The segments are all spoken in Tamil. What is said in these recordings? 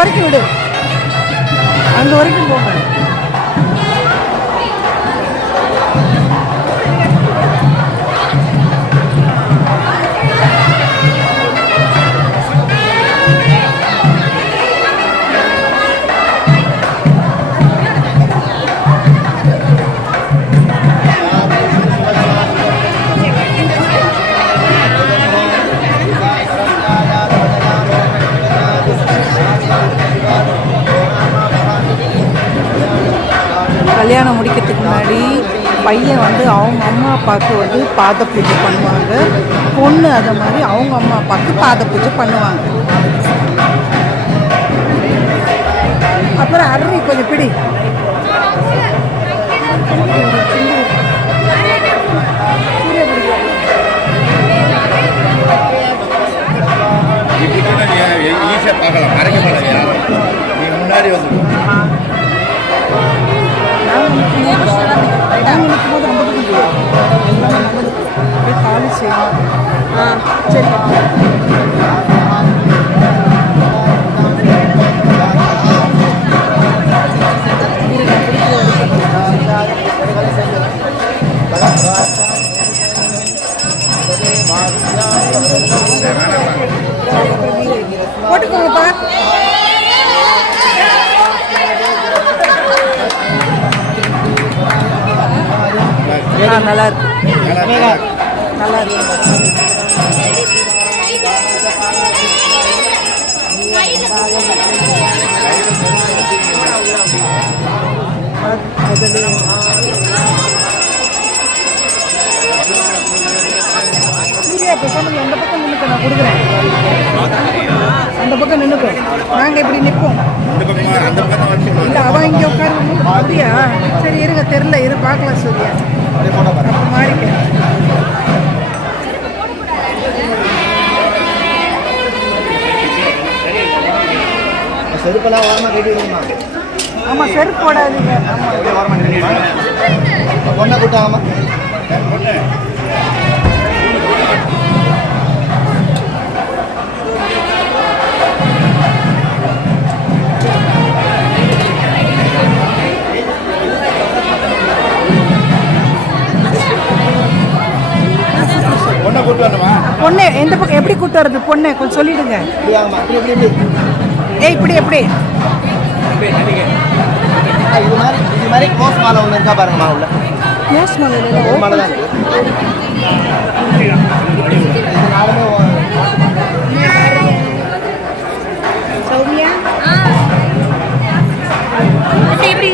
வரைக்கும் விடு, அங்கே வரைக்கும் போங்க. கல்யாணம் முடிக்கிறதுக்கு முன்னாடி பையன் வந்து அவங்க அம்மா அப்பாவுக்கு வந்து பாத பூஜை பண்ணுவாங்க, பொண்ணு அதை மாதிரி அவங்க அம்மா அப்பாவுக்கு பாத பூஜை பண்ணுவாங்க. அப்புறம் அருணி கொஞ்சம் பிடி. முன்னாடி வந்து நிற்கும்போது ரொம்ப பிடிக்கும், எல்லாமே நல்லது. அப்படியே காலி செய்யணும். சரி, போட்டுக்கோங்கப்பா. நல்லா இருக்கு, நல்லா இருக்கு. சூர்யா பேசாமல் அந்த பக்கம் நின்றுக்க, நான் கொடுக்குறேன். அந்த பக்கம் நின்றுக்கோ, நாங்கள் இப்படி நிற்போம். இல்லை அவன் இங்கே உட்காரு. அப்படியா? சரி இருங்க, தெரில, இரு பார்க்கலாம். சூர்யா மாறிக்க. செருப்பெல்லாம் ஓரமாக கட்டிடுமா? ஆமாம், செருப்பு போடாதீங்க. பொண்ணை கூட்டாமா? பொண்ணு எந்த பக்கம் எப்படி கூட்டு வருது? பொண்ணு கொஞ்சம் சொல்லிடுங்க. ஏய் இப்படி எப்படி? இது மாதிரி க்ளோஸ் மாலை ஒன்று இருக்கா பாருங்கம்மா. உள்ள க்ளோஸ் மாலை இல்லை, ஒரு மாலை தான் இருக்கு. சௌமியா எப்படி?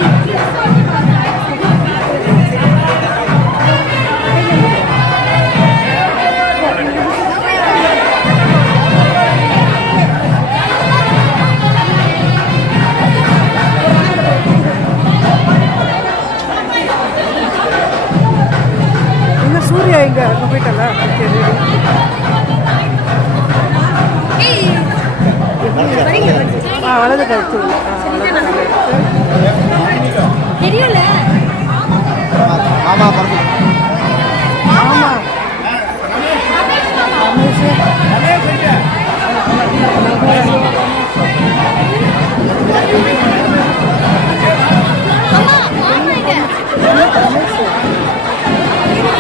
சூர்யா இங்க அங்கே போயிட்டல. வலது கழிச்சு தெரியல. ஆமா பரவாயில்ல. ஆமா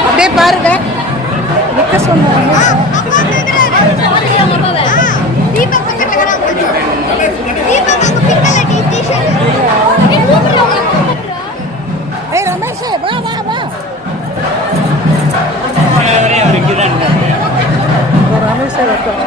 அப்படியே பாருங்க. நிக்க சொன்னாங்க. ஏய் ரமேஷ் வா வா வா. ரமேஷ் வரட்டும்.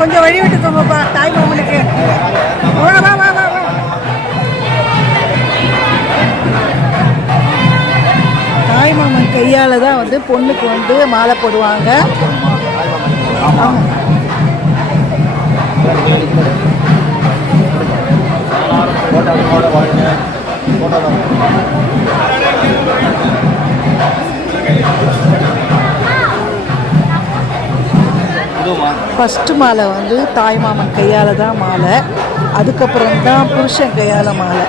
கொஞ்சம் வழி விட்டுக்கோங்கப்பா தாய் மாமனுக்கு. வா வா வா வா. தாய் மாமன் கையால் தான் வந்து பொண்ணுக்கு வந்து மாலை போடுவாங்க. ஃபஸ்ட்டு மாலை வந்து தாய் மாமன் கையால் தான் மாலை, அதுக்கப்புறம் தான் புருஷன் கையால் மாலை.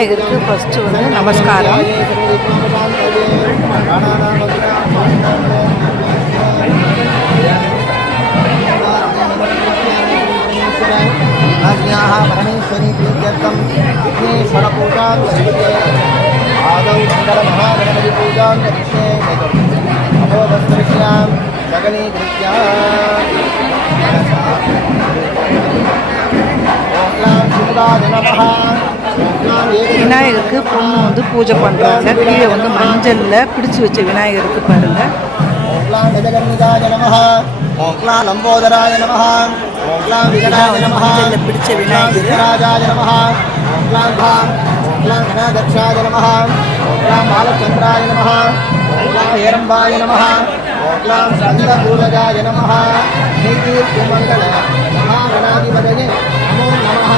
விநாயகருக்கு ஃபஸ்ட்டு வந்து நமஸ்காரம். परमेश्वरी प्रीत्यर्थं विघ्नेश्वरपूजां करिष्ये आदौ मङ्गलमहागणपतिपूजां करिष्ये अबोधस्पृश्यां जगनीकृत्या விநாயகருக்கு பொண்ணு வந்து பூஜை பண்ணுறாங்க. கீழே வந்து மஞ்சளில் பிடிச்சி வச்ச விநாயகருக்கு பாருங்கள். लंबोदराय नमः ओंक्लां विकटाय नमः पिडिच विनायकर राजाय नमः ओंक्लां गणाध्यक्षाय नमः ओंक्लां बालचंद्राय नमः ओंक्लां हेरंबाय नमः ओंक्लां स्कंदपूर्वजाय नमः नीतिर्मंगल महागणाधिपतये नमो नमः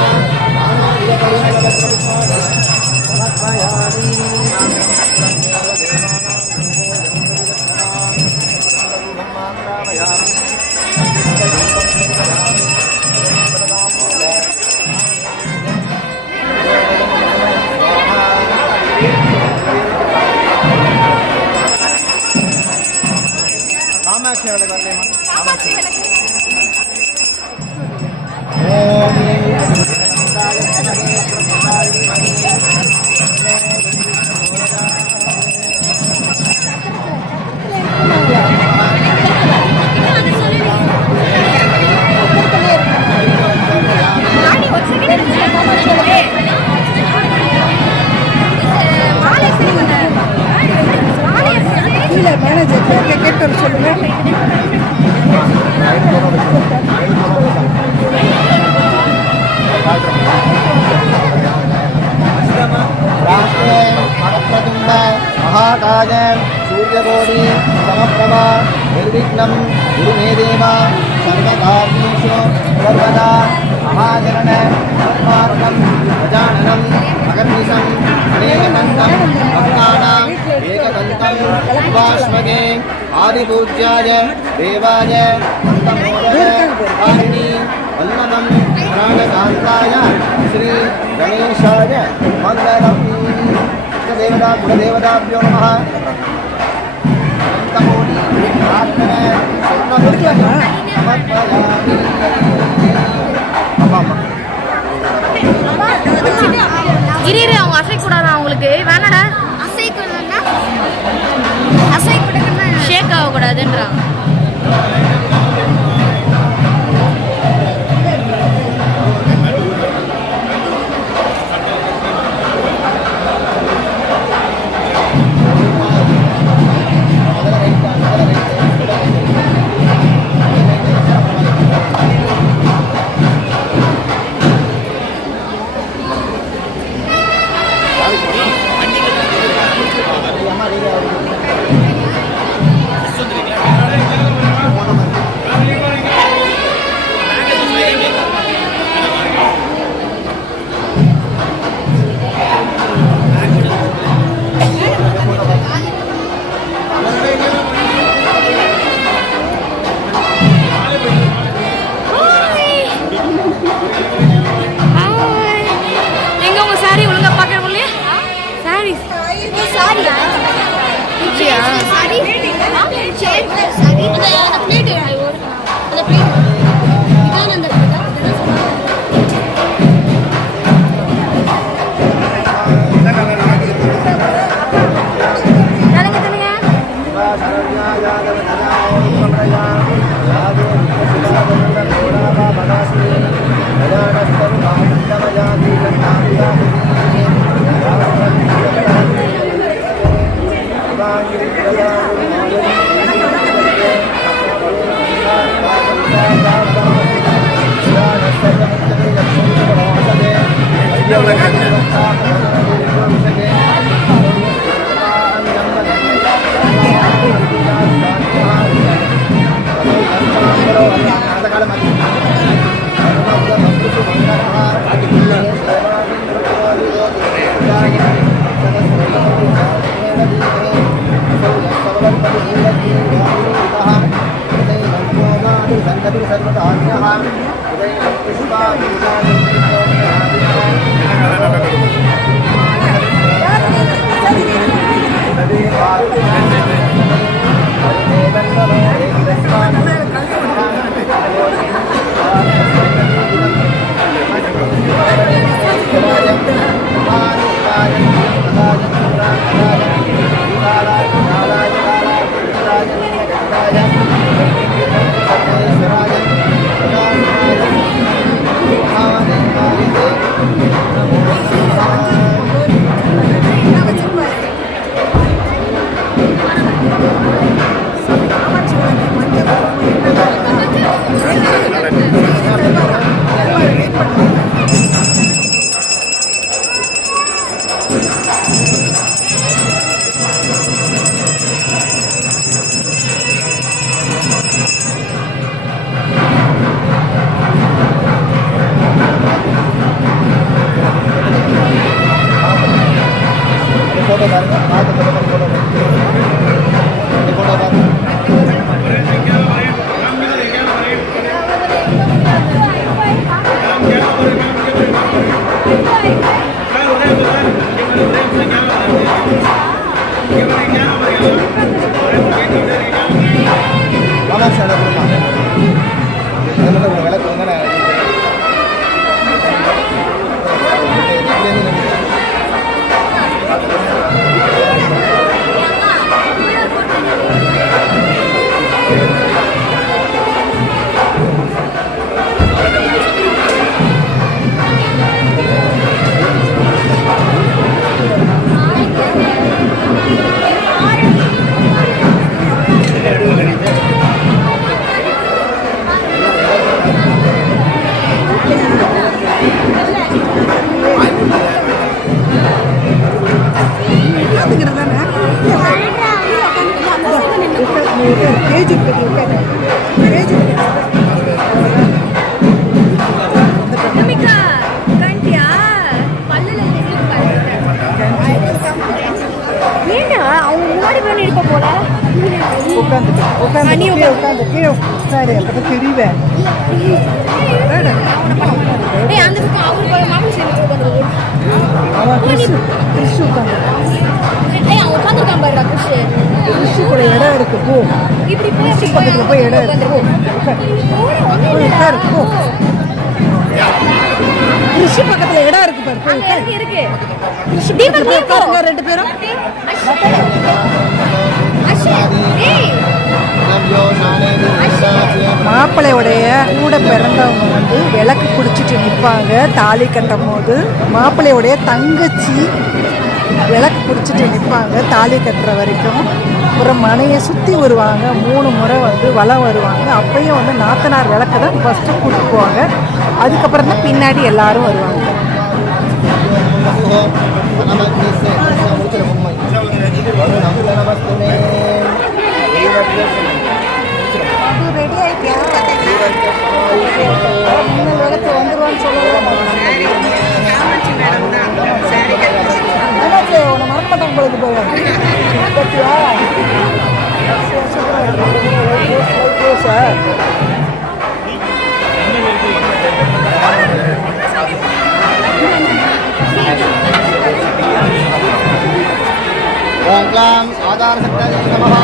महाकाय सूर्यकोटि समप्रभा निर्विघ्नं गुरु मे देव सर्वकार्येषु सर्वदा महाजनन सर्वार्थं गजाननं अगर्निशं अनेकदन्तं भक्तानां एकदन्तं उपास्मगे आदिपूज्याय देवाय नन्दमोदकारिणी वल्लभं प्राणकान्ताय श्री गणेशाय मङ्गलम् देवता कुलदेवताभ्यो नमः अनन्तकोटि प्रार्थना समर्पयामि இரு அவங்க அசைக்கூடாது அவங்களுக்கு வேணாடா அசைக்கூடாதுன்னா ஷேக் ஆகக்கூடாதுன்றாங்க. फोटो பாருங்க फोटो பாருங்க ஆமா சார் நம்ம விளக்கு வந்து அவங்க முன்னாடி பண்ணி இருக்க போல உட்காந்து கீழே உட்காரு அப்பதான் தெரிவேன் அந்த பக்கம் அவரு மாப்பிள்ளை சேர்ந்து அவன் கிறிஷ் உட்காந்து அவன் உட்காந்துருக்கான் பாருடா கிறிஷ் கூட இடம் இருக்கு போ இப்படி கிறிஷ் பக்கத்துல போய் இடம் இருக்கு போ உட்காரு போ கிறிஷ் பக்கத்துல இடம் இருக்கு பாரு போய் உட்காரு இருக்கு கிறிஷ் பக்கத்துல போய் உட்காருங்க ரெண்டு பேரும் மாப்பிள்ளையுடைய கூட பிறந்தவங்க வந்து விளக்கு பிடிச்சிட்டு நிற்பாங்க தாலி கட்டும் போது மாப்பிள்ளையுடைய தங்கச்சி விளக்கு பிடிச்சிட்டு நிற்பாங்க தாலி கட்டுற வரைக்கும். அப்புறம் மனையை சுற்றி வருவாங்க 3 முறை வந்து வலம் வருவாங்க. அப்பயும் வந்து நாத்தனார் விளக்கை தான் ஃபஸ்ட்டு கூப்பிட்டு போவாங்க. அதுக்கப்புறம் தான் பின்னாடி எல்லாரும் வருவாங்க. ரெடி ஆகிட்டியா? விளக்கு வந்துருவான்னு சொல்லலாம். உன்னை மறப்பட்டாங்க போலுக்கு போவேன் சார். ஓம் க்ளாம் ஆதார சக்தாய நமஹ,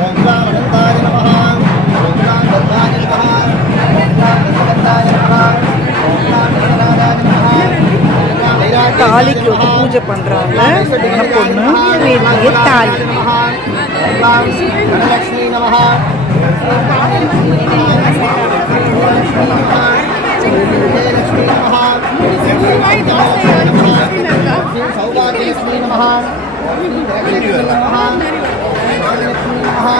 ஓம் க்ளாம் அனந்தாய நமஹ, ஓம் க்ளாம் தத்தாய நமஹ, ஓம் க்ளாம் தத்தாய நமஹ, ஓம் க்ளாம் தத்தாய நமஹ. தாலிக்கு வந்து பூஜை பண்றாங்க. பொண்ணு வேண்டிய தாலி. தனலட்சுமி நமஹ, விஜயலட்சுமி நமஹ, சௌபாகியலட்சுமி நமஹ, ஜெகலட்சுமி நமஹ, ஆதிலட்சுமி நமஹ,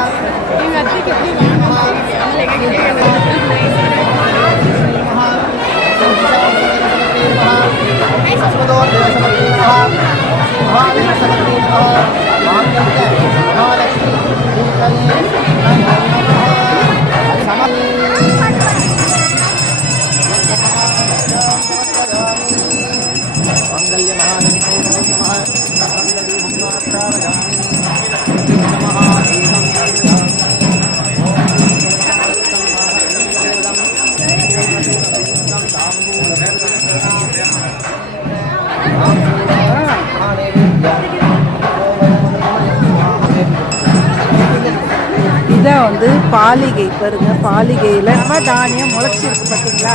வந்து பாலிகை பாருங்க. பாலிகையில் நம்ம தானியம் முளைச்சிருக்கு பார்த்தீங்களா?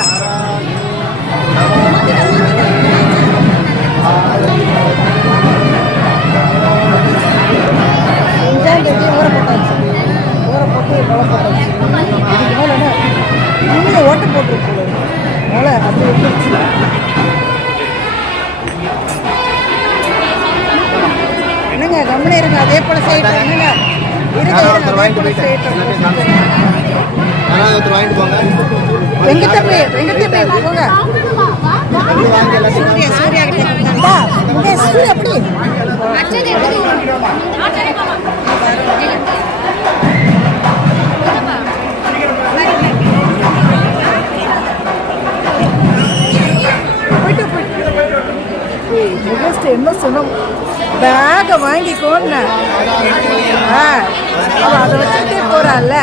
ஊற போட்டாச்சு. ஊற போட்டு முளை போட்டாச்சு. இதுக்கு மேலே என்ன இன்னும் ஓட்ட போட்டுருக்கு முளை அப்படி வந்துருச்சு. என்னங்க கம்மனே இருங்க. அதே போல செய்யட்டும். என்னங்க இருங்க வாங்கிட்டு போங்க. எங்க தம்பி போங்க. சூர்யா சூர்யா சூர்யா அப்படி என்ன சொன்னோம்? பேகை வாங்கிக்கோன்னு அதை வச்சுட்டே போறான்ல.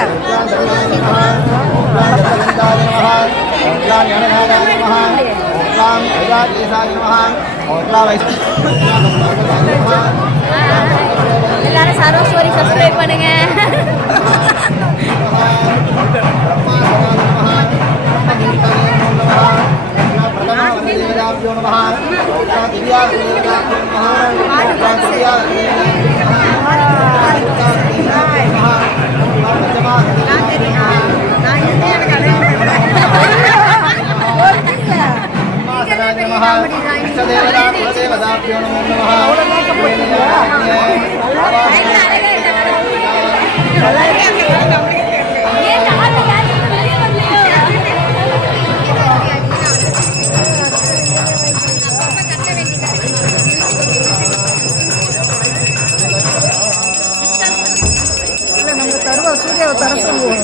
எல்லாரும் சர்வ ஸ்டோரி சப்ஸ்கிரைப் பண்ணுங்க. சூர்யாவை தர சொல்லுவோம்.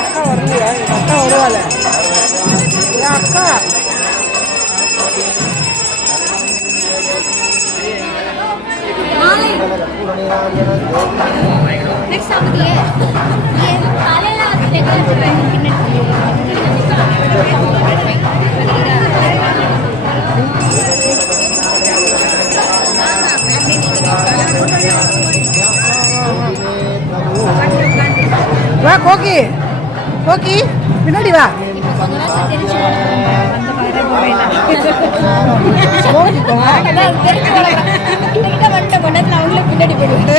அக்கா வரலையா? அக்கா வருவாள். அக்கா வா கோகி கோகி பின்னாடி வா.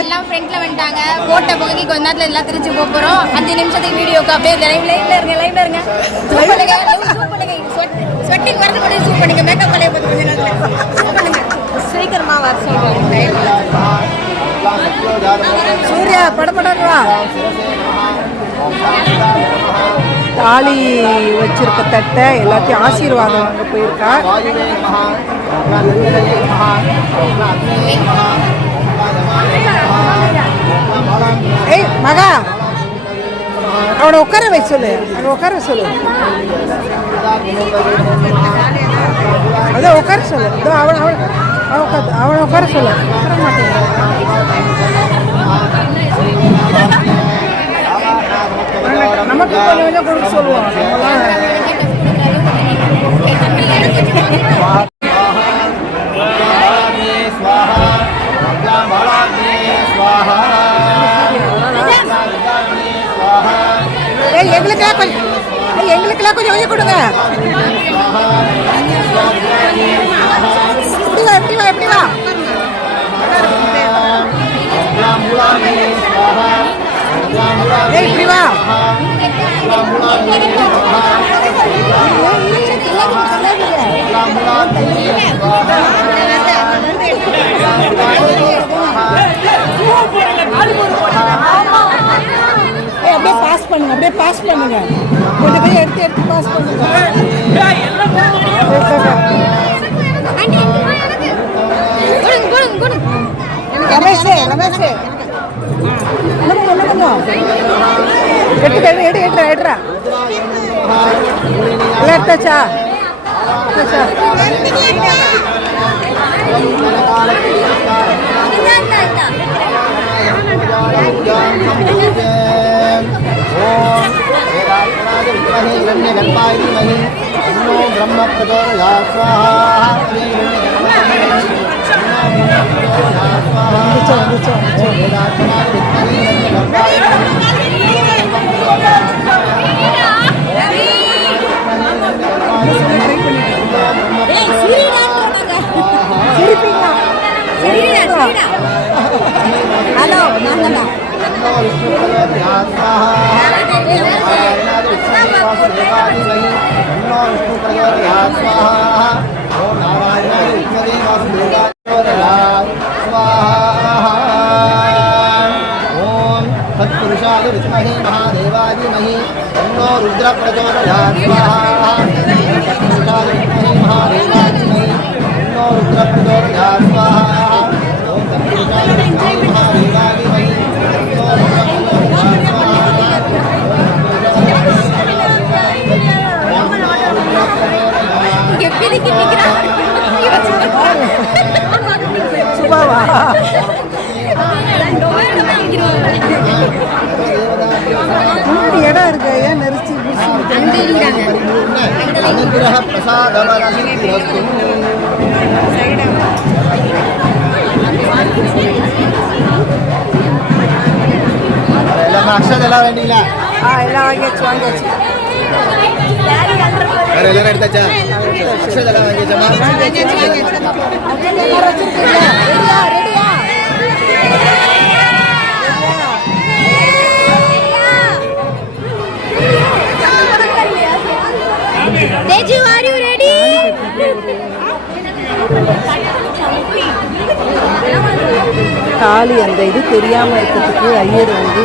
எல்லாம் ஃப்ரெண்ட்ல வந்துட்டாங்க. போட்ட போகி கொஞ்ச நேரத்துல எல்லாம் திருச்சி போறோம். 5 நிமிஷத்துக்கு வீடியோக்கு அப்படியே லைவ்ல இருங்க. ஸ்வெட்டிங் வரது கூட சூப் பண்ணுங்க. மேக்கப் பண்ணி போது கொஞ்ச நேரத்துல சூப் பண்ணுங்க. சீக்கிரமா வர சொல்றேன். சூர்யா படப்படாது வா. தாலி வச்சிருக்க தட்டை எல்லாத்தையும் ஆசீர்வாதம் வாங்க போயிருக்கா. ஏய் மகா அவனை உட்கார வை சொல்லு. அவனை உட்கார சொல்லு. அதான் உட்கார சொல்லு. அவனை உட்கார சொல்லு. உட்கார மாட்டேங்க. நமக்கு கொஞ்சம் கொஞ்சம் கொடுக்க சொல்லுவோம். எங்களுக்கெல்லாம் கொஞ்சம் கொஞ்சம் கொடுங்க. எப்படி வா எப்படி வா. இப்படி வா. அப்படியே பாஸ் பண்ணுங்க. அப்படியே பாஸ் பண்ணுங்க. கொஞ்சம் போய் எடுத்து பாஸ் பண்ணுங்க. ரமேஷ் ரமேஷ் எடுறா எல்லாம் எடுத்தாச்சா? ब्रह्म प्रचोदयात् ஹலோ तत्पुरुषाय विद्महे महादेवाय धीमहि तन्नो रुद्र प्रचोदयात् स्वाहा तत्पुरुषाय विद्महे महादेवाय धीमहि तन्नो रुद्र प्रचोदयात् स्वाहा ओम तत्पुरुषाय विद्महे महादेवाय धीमहि तन्नो रुद्र प्रचोदयात् சுபாவா முன்னாடி இடம் இருக்கு ஏன் நெரிச்சு अनुग्रह प्रसादवरसिद्धिरस्तु எல்லாம் அக்ஷதெல்லாம் வேண்டிங்களா எல்லாம் வாங்கியாச்சு வாங்கியாச்சு வேற எல்லாரும் எடுத்தாச்சா அக்ஷதெல்லாம் வாங்கியாச்சா Teju, are you ready? தாலி அந்த இது தெரியாம இருக்கிறதுக்கு ஐயர் வந்து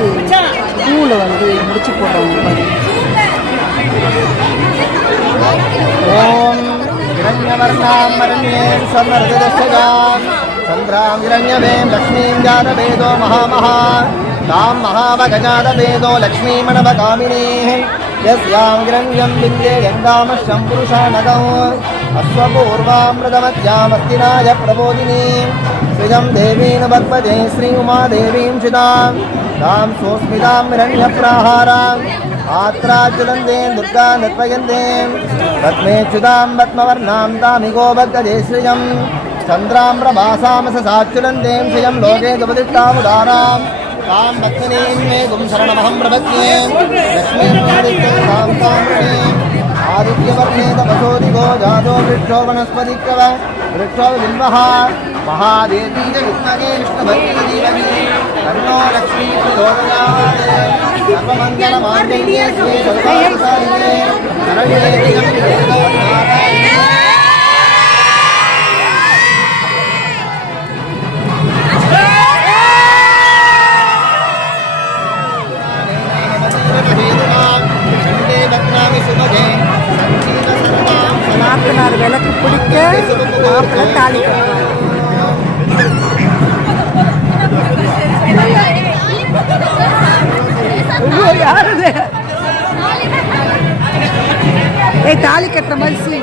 பூல வந்து முடிச்சு போடுறாங்க. ஓம் हिरण्यवर्णां मरण्ये समर्ददशगां चन्द्रां हिरण्यवें लक्ष्मीं जातवेदो महामहा तां महावगजातवेदो लक्ष्मीमणवकामिनीः यस्यां हिरण्यं विद्ये गङ्गामश्यं पुरुषानगौ अश्वपूर्वामृतमध्यामस्तिनाय प्रबोधिनीं श्रियं देवीं भगवते श्री उमादेवीं चिदां तां सोऽस्मितां हिरण्यप्राहारां आत्राज्वलन्ते दुर्गा निर्वयन्ते पद्मेच्युतां पद्मवर्णां तामिगो भद्रजे श्रियं चन्द्रां प्रभासामससाच्युलन्ते श्रियं लोके दुपदिष्टामुदारां तां पद्मिनीं मे गुं शरणमहं प्रपद्ये लक्ष्मीं आदित्यवर्णे तपसोदिगो जातो वृक्षो वनस्पतिक्रव वृक्षो बिल्वः महादेवी च विद्महे विष्णुभक्तिधीमहि तन्नो लक्ष्मी प्रचोदयात् सर्वमङ्गलमाङ्गल्ये शिवे सर्वार्थसाधिके शरण्ये त्र्यम्बके गौरी நாற்பது விளக்கு பிடிக்க மாப்பிள்ளை தாலி கட்டுறாங்க. யாருது ஏய் தாலி கட்டுற மாதிரி சீ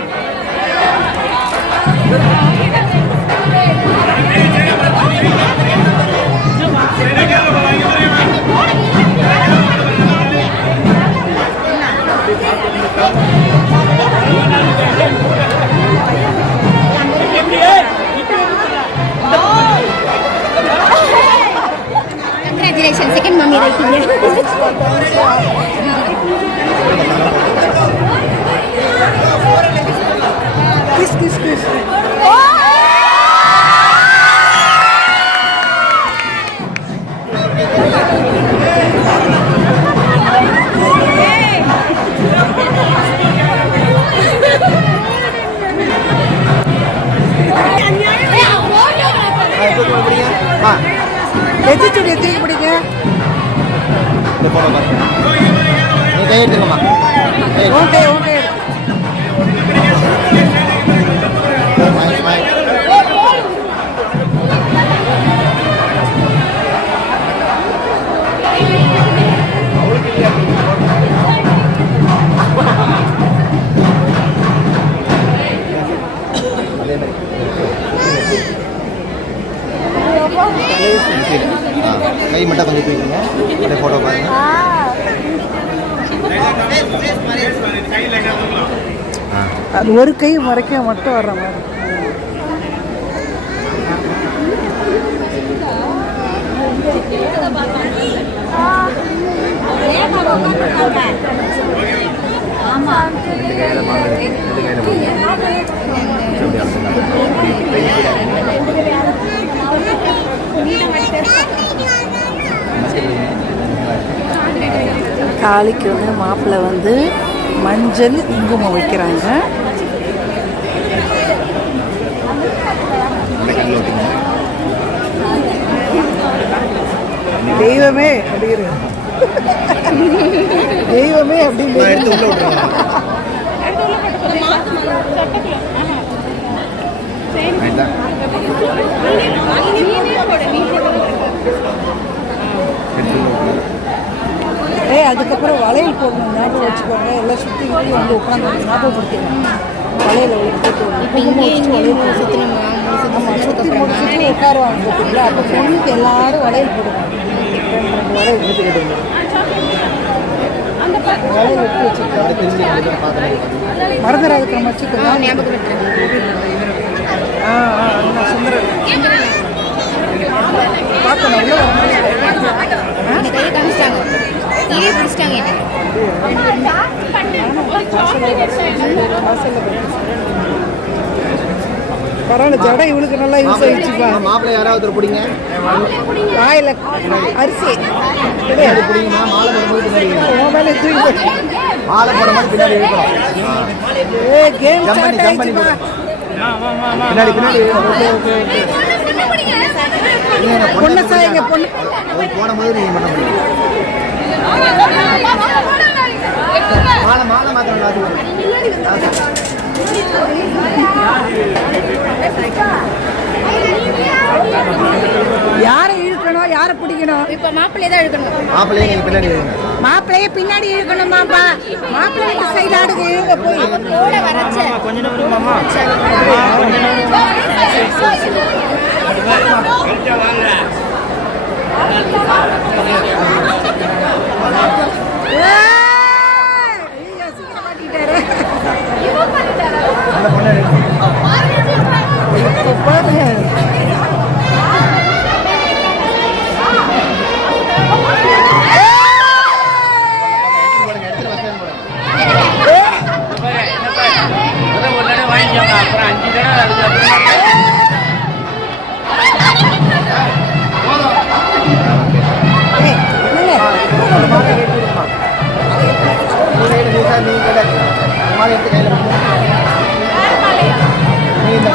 Congratulations, second mummy right here. किस किस किस எதிர்த்துடைய தூக்கி பிடிங்க நீ கை எடுத்துக்கம்மா ஓகே ஓகே கீழே கை மட்டும் கொஞ்சம் தூக்கிங்க அப்படியே ஃபோட்டோ பாருங்க. அது ஒரு கை மறைக்க மட்டும் வர்ற மாதிரி. காளிக்கு வந்து மாப்பிள்ளை வந்து மஞ்சள் குங்குமம் வைக்கிறாங்க. தெய்வமே அப்படிங்கிற தெய்வமே அப்படின்னு அதுக்கப்புறம் வளையல் போடணும், ஞாபகம் வச்சுக்கோங்க. எல்லாம் சுற்றி சுற்றி வந்து உட்காந்து ஞாபகப்படுத்திடுவோம். வளையல் போட்டு ஆமாம், சுற்றி போட்டு சுற்றி உட்காருவாங்க பார்த்தீங்களா. அப்போ பொண்ணுக்கு எல்லாரும் வளையல் போடுவாங்க. வளையல் ஊற்றிக்கிட்டு வளையல் விட்டு வச்சுருக்கோம். மறந்துடாதுக்கு நம்ம வச்சுக்கலாம். சுந்தரம் பார்த்தோம் உள்ள பரவாயில்ல. ஜடை இவளுக்கு நல்லா யூஸ் ஆயிடுச்சுப்பா. மாப்பிள்ளை யாராவது பிடிங்க. வாயில அரிசி கிடையாது பிடிங்கம்மா. மாலை போடும்போது பின்னாடி மாலை போடும்போது பின்னாடி இழுக்கணும். கேம் ஸ்டார்ட் ஆயிடுச்சுப்பா. பின்னாடி பின்னாடி பொண்ணு சாயங்க பொண்ணு போடும்போது நீங்கள் பண்ண முடியும். மாலை மாலை மாத்திரம் யாரை இழுக்கணும், யாரை பிடிக்கணும்? இப்ப மாப்பிள்ளையே தான் இழுக்கணும். மாப்பிள்ளையே நீங்க பின்னாடி இழுங்க. மாப்பிள்ளையே பின்னாடி இழுக்கணுமாப்பா. மாப்பிள்ளை சைடு ஆடுங்க, இழுங்க போய் கூட வரச்ச கொஞ்சம் நேரம் மாமா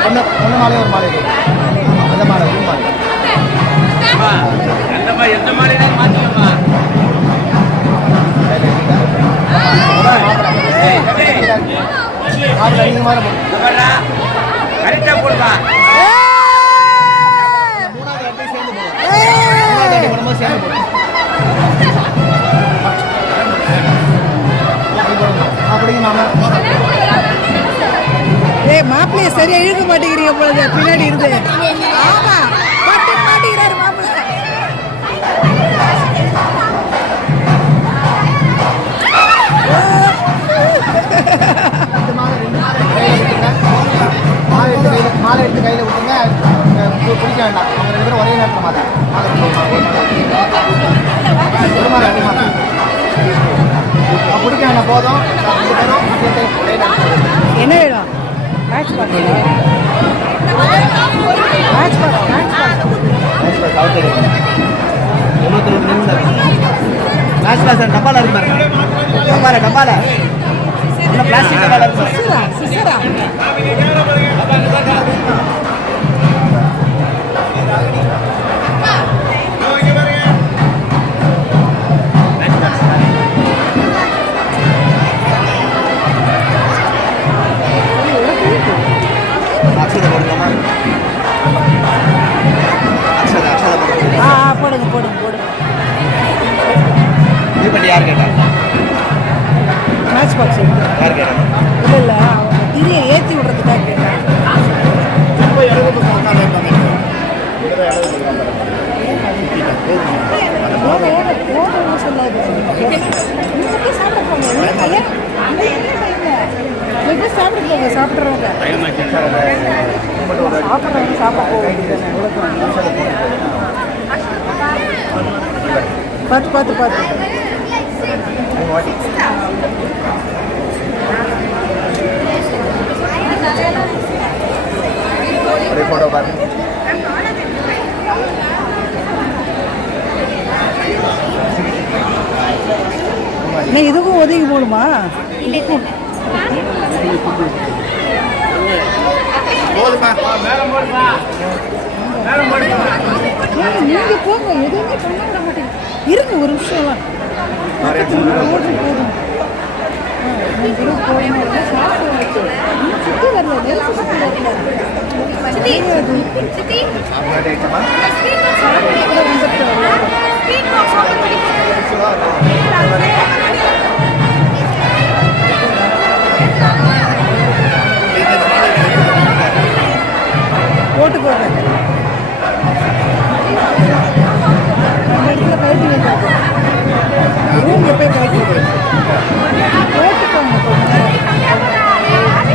பொண்ணு மாலையும் ஒரு மாலை அந்த மாலை மாலை எந்த மாதிரி மாற்றிக்கமா மாப்பிள்ளை நீங்க மாலை கரெக்டா போடுவா. மூணாவது சேர்ந்து போடும்போது சேர்ந்து போடும். அப்படிங்க மாமா. மாப்பிள்ளைய சரியா இழுக்க மாட்டேங்கிறீங்க பொழுது பின்னாடி இருந்து. ஆமா, பட்டு மாட்டேங்கிறாரு மாப்பிள்ளை. மாலை எடுத்து கையில் விட்டுங்க. பிடிக்க வேண்டாம். அவங்க 2 பேரும் ஒரே நேரத்தில் மாலை ஒரு மாலை 2 மாலை பிடிக்க வேண்டாம். போதும். என்ன வேணும்? Match box match box match box டப்பால இருக்கு பாருங்க. டப்பால பிளாஸ்டிக் டப்பால இருக்கு. சிசரா போடுங்க போடுங்க போடுங்க. இது பண்ணி யார் கேட்டா? மேட்ச் பாக்ஸ் யார் கேட்டா? இல்லை இல்லை, அவங்க திரியை ஏற்றி விடுறதுக்காக கேட்டேன். ஓடுன்னு சொல்லாது. நீங்க போய் சாப்பிட போங்க. நீங்க ஏன் அந்த என்ன டைம்ல நீங்க போய் சாப்பிட போங்க. சாப்பிட்றவங்க சாப்பிட போக வேண்டியது. பார்த்து பார்த்து பார்த்து ஃபோட்டோ பாருங்க. நீ இதுக்கும் ஒதுங்கி போடுமா? நீங்க போங்க. எதுவுமே பண்ண விட மாட்டீங்க. இருங்க ஒரு நிமிஷம் போதும். சுத்தி வரல. நெருப்பு சுத்தி வரல. போட்டு போங்க. அந்த இடத்துல கழட்டி வைக்க ரூம் போய் கழட்டி போட்டுக்கோங்க.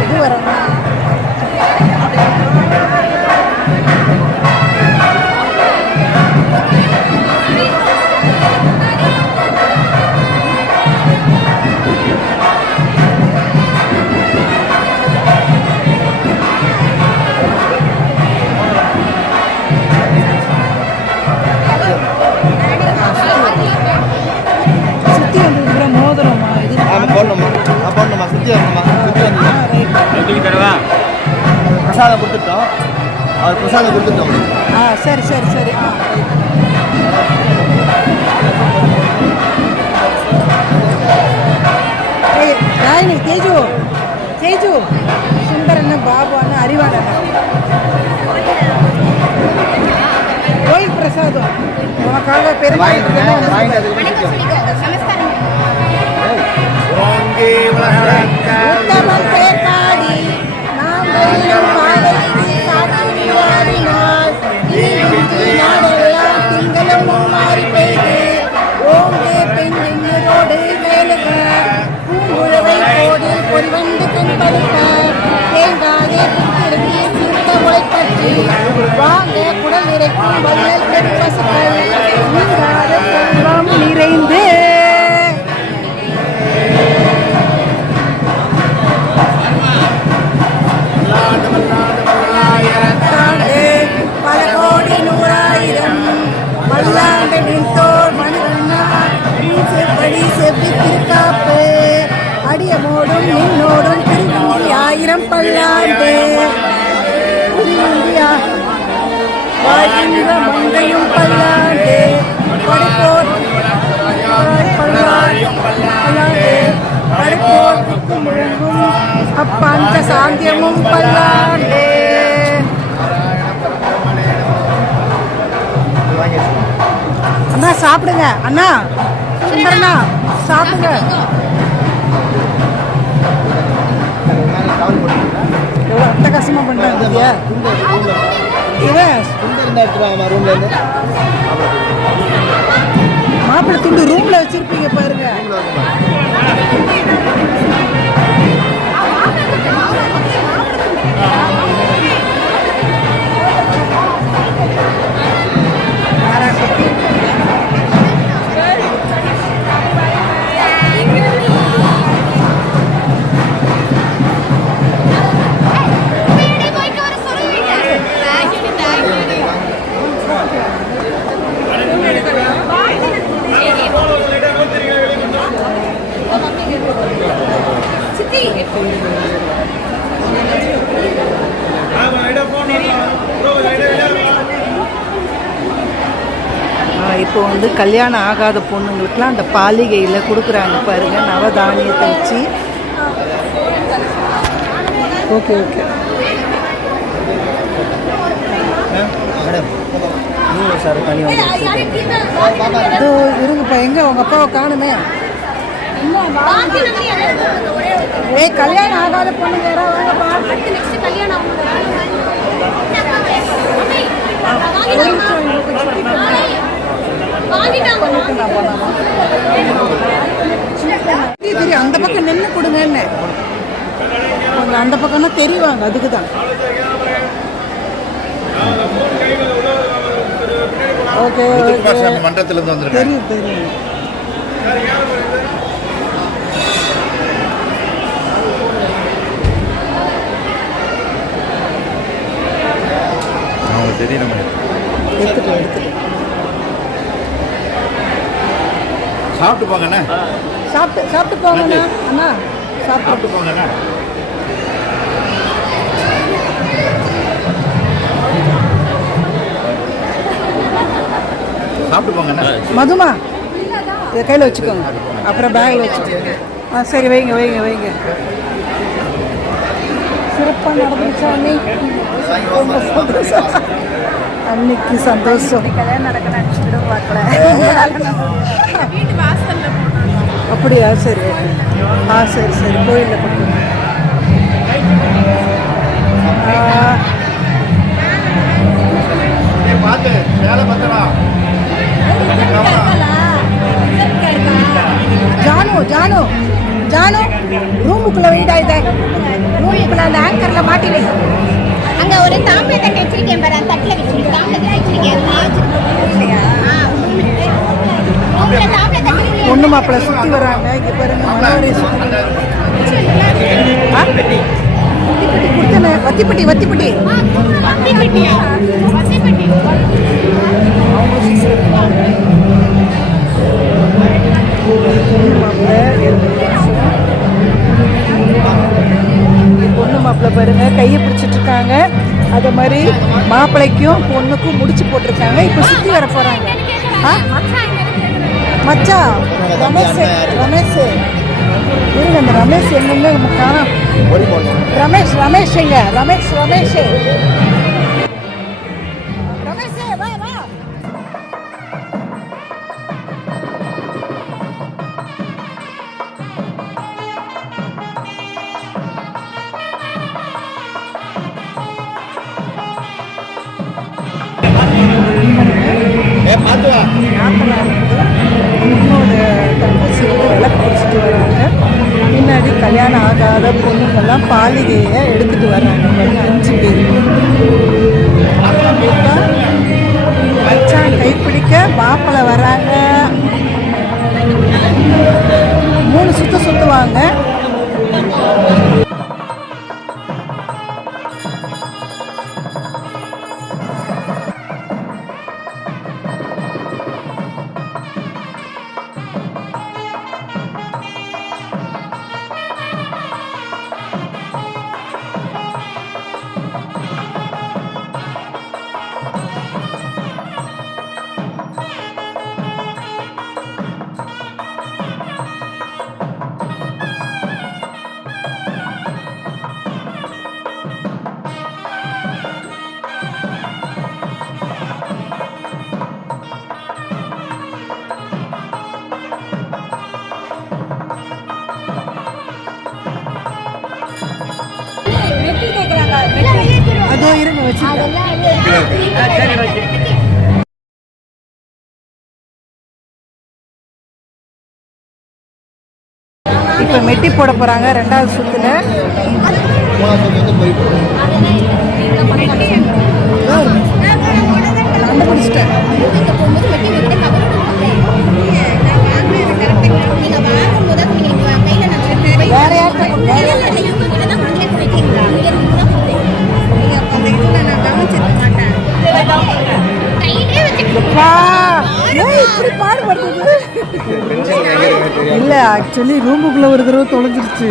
இது வரணும். சுற்றி வந்து மோதிரமா இது போடணுமா? சுற்றி வரணுமா? சுற்றி வந்து பிரசாதம் கொடுத்துட்டோம். அவர் பிரசாதம் கொடுத்துட்டோம். சரி சரி சரி. ராயினி தேஜு தேஜு சுந்தரண்ண பாபு அண்ணா அறிவாளண்ண கோயில் பிரசாதம் உனக்காக பெருமாள் உத்தமம் பேட்டாடி நாம் வெல்லும் பாதைக்கு சாட்சி வாரினால் நாடெல்லாம் திங்களும் மாறி பெய்து ஓங்கே பெண்ணோடு வேலுக பூங்குழவை போது பொறிவண்டு கண்படுத்த தேங்காதே புத்திருங்கி சிறுத்த உழைப்பற்றி வாங்க குடல் நிறைக்கும் வயல் பெண் பசுக்கள் நீங்காத செல்வம் நிறைந்து பல கோடி நூறாயிரம் பல்லாண்டனின் தோல் மணிவண்ணா செவ்வடி செவ்வி திருக்காப்பு அடியமோடும் நின்னோடும் திருவந்தி 1000 பல்லாண்டு இந்தியா வாழ்கின்ற மங்கையும் பல்லாண்டு படைப்போர் பல்லாண்டு படைப்போர் முழங்கும் அப்பந்த சாந்தியமும் பல்லாண்டு. அண்ணா சாப்பிடுங்க. அண்ணா சுந்தரண்ணா சாப்பிடுங்க. எவ்வளோ அந்த கஷ்டமாக பண்ணுறாங்க. மாப்பிள்ளை துண்டு ரூம்ல வச்சிருப்பீங்க பாருங்க. இப்போ வந்து கல்யாணம் ஆகாத பொண்ணுங்களுக்குலாம் அந்த பாலிகையில் கொடுக்குறாங்க பாருங்க, நவதானியத்தை வச்சு. ஓகே ஓகே இதோ இருங்கப்பா. எங்கே உங்கள் அப்பாவை காணுமே? ஏய் கல்யாணம் ஆகாத பொண்ணு வேற கல்யாணம் இருக்கு நான் பண்ணணும். தெரியும் அந்த பக்கம் நின்று கொடுங்கன்னு கொஞ்சம் அந்த பக்கம்னா தெரிவாங்க அதுக்கு தான். ஓகே மன்றத்திலிருந்து வந்துருக்கேன். தெரியும் தெரியும். தெரியும். எடுத்துட்டு சாப்பிட்டு போங்கண்ணே. சாப்பிட்டு போங்கண்ணா. அண்ணா சாப்பிட்டு போங்கண்ணா. சாப்பிட்டு போங்கண்ணா. மதுமா இதை கையில் வச்சுக்கோங்க, அப்புறம் பேக்கில் வச்சுக்கோங்க. சரி வைங்க வைங்க வைங்க. சிறப்பாக நடந்துச்சா அன்னைக்கு? ரொம்ப சந்தோஷம். அன்னைக்கு சந்தோஷம். கல்யாணம் நடக்க நினச்சிக்கிட்டு பார்க்கல. அப்படியா? சரி சரி சரி. கோயிலில் கொடுத்துருங்க. பார்த்து வேலை பத்திரமா. ஜானு ஜானு ஜானு ரூமுக்குள்ள வெயிட் ஆயிட்டே. ரூமுக்குள்ள அந்த ஆங்கர்ல மாட்டினே. அங்க ஒரு தாம்பளை தட்டு வச்சிருக்கேன் பாரு, அந்த தட்டுல வச்சிருக்கேன். தாம்பளை தட்டு வச்சிருக்கேன். பொண்ணு மாப்பிள்ளை சுத்தி வராங்க. இங்க பாருங்க மனவரை கொடுத்தன. வத்திப்பட்டி வத்திப்பட்டி பொண்ணு மாப்பிள்ளை பாருங்க கையை பிடிச்சிட்டு இருக்காங்க. அதே மாதிரி மாப்பிள்ளைக்கும் பொண்ணுக்கும் முடிச்சு போட்டிருக்காங்க. இப்போ சுத்தி வர போறாங்க. மச்சா ரமேஷ் ரமேஷ் இருங்க. அந்த ரமேஷ் எங்கெங்க நம்ம காணோம். ரமேஷ் ரமேஷ் எங்க? ரமேஷ் ரமேஷ் ரமேஷ் வா வா. பார்த்து வா. பொண்ணோட தங்கச்சி விளக்கு பிடிச்சிட்டு வராங்க. முன்னாடி கல்யாணம் ஆகாத பொண்ணுங்கெல்லாம் பாலிகையை எடுத்துட்டு வர்றாங்க. 5 பேர். மச்சான் கைப்பிடிக்க மாப்பிள்ளை வராங்க. 3 சுத்துவாங்க. அதோ இருங்க வச்சு. இப்போ மெட்டி போட போறாங்க 2வது சுத்துல. கண்டுபிடிச்சிட்டேன். வேற யார்கிட்ட இல்ல ஆக்சுவலி ரூமுக்குள்ள ஒரு தடவை தொலைஞ்சிருச்சு.